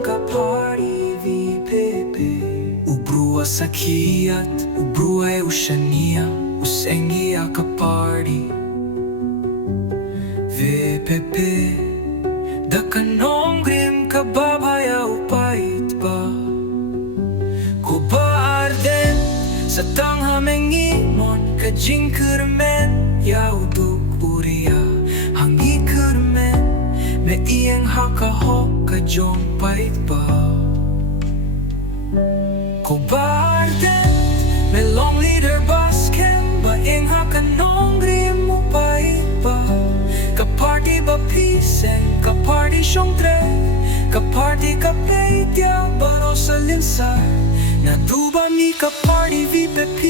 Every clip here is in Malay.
ka party VPP. Ubrua sakiat, ubrua SHANIAH, usengia ka party VPP. Da kanong grim ka babaya upait ba? Ko ba ARDENT sa tanghameng imon ka jingkermen yauduk uria hangi kermen me iyang hakahok ka jong pait ba? Ko ba ARDENT me long leader baskem ba ing hakanong grim mo pait ba? Ka party ba pisen, ka party siyong tre, ka party ka peitya baro sa linsay. Na duba mi ka party VPP,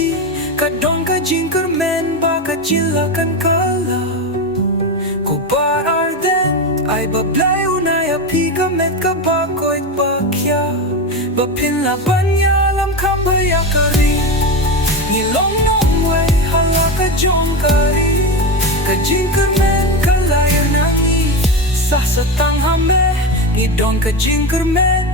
ka dong ka jingkermen ba ka jilakan kala. Ko ba ARDENT ay bablay unay api ka met ka bakoit bakya. Ba pinlaban niya alam kambaya ka rin, nilong nong way hala ka jong ka rin. Ka jingkermen ka layar nangi, sa tanghame ngidong ka jingkermen.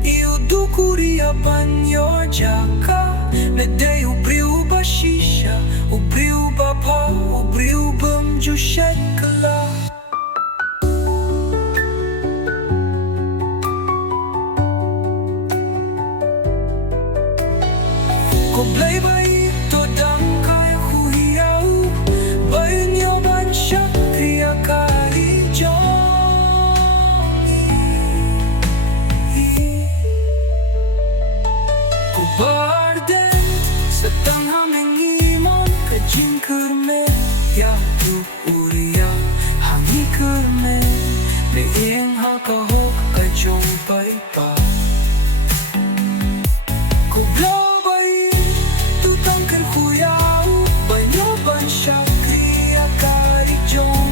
Iudukuriya banyo jaka, medey ubriu ba shisha, ubriu ba pa, ubriu bam jushet kala. Ko blay ba ito dang kaya huhiyaw, bayan niyo ban siya kriya kari jong. Ko ba ARDENT sa tanghameng imon ka jingkermen yauduk uria hangi kermen me iyang hakahok ka jong pait ba? Ko blow ba tutang ker huyaw banyo ban siya kriya kari jong.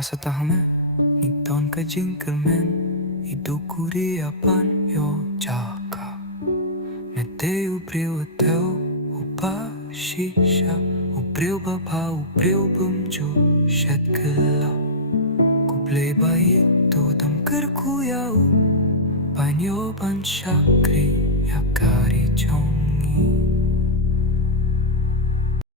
Sa tahame ngidon ka jingkermen idukuri apan yo jaka. Mete ubriu ateu upa shisha, ubriu bapa ubriu bumju shet kala. Kublay ba ito dam kerkuyau banyo ban syakri